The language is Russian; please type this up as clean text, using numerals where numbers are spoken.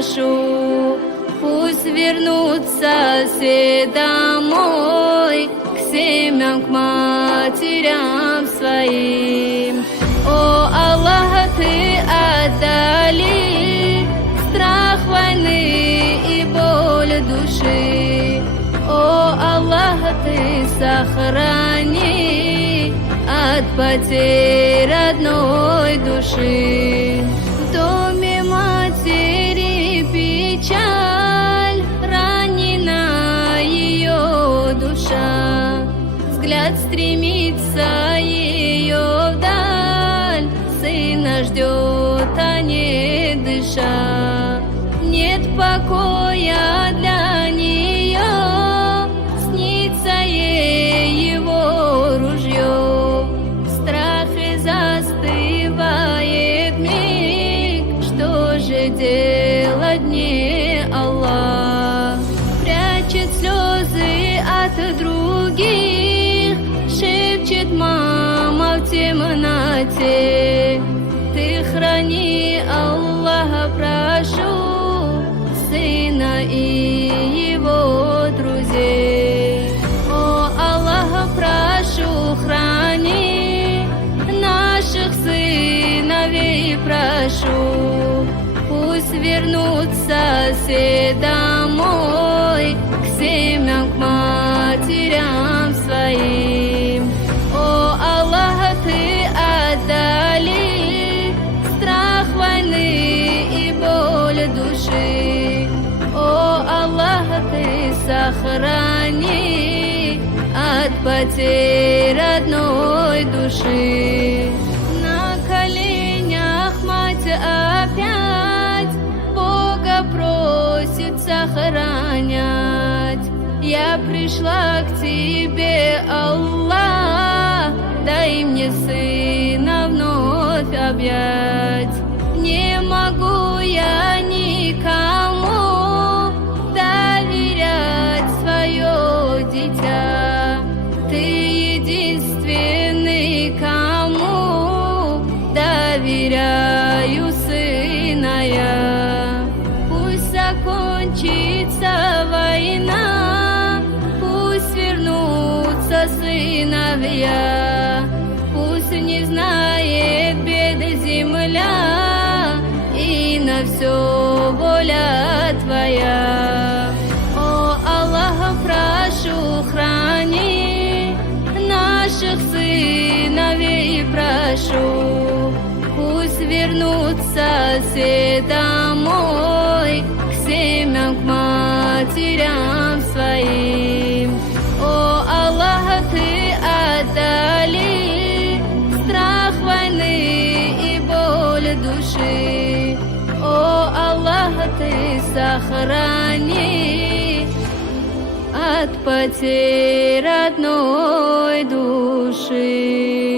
прошу, пусть вернутся все домой, к семьям, к матерям своим. О Аллах, Ты отдали страх войны и боль души. О Аллах, Ты сохрани от потерь родной души. В доме матери печаль, ранена ее душа, взгляд стремится ее вдаль, сына ждет, а не дыша. Нет покоя для нее, снится ей его ружье. В страхе застывает миг, что же делать мне Аллах? Прячет слезы от других, шепчет мама в темноте. Ты храни, Аллаха, прошу, сына и его друзей. О Аллах, прошу, храни наших сыновей, прошу, пусть вернутся все домой, к семьям, к матерям своим. О Аллах, Ты отдали страх войны и боль души. О Аллах, Ты сохрани от потерь родной души. На коленях мать опять Бога просит сохранять. Я пришла к Тебе, Аллах, дай мне сына вновь объять. Не могу я никому доверять свое дитя. Ты единственный, кому доверяю сына я. Пусть закончится война, пусть вернутся сыновья, пусть не знает беды земля, и на все воля Твоя. О Аллах, прошу, храни наших сыновей, прошу, пусть вернутся все домой, к семьям, к матерям своим. О Аллах, Ты отдали страх войны и боль души. О Аллах, Ты сохрани от потерь родной души.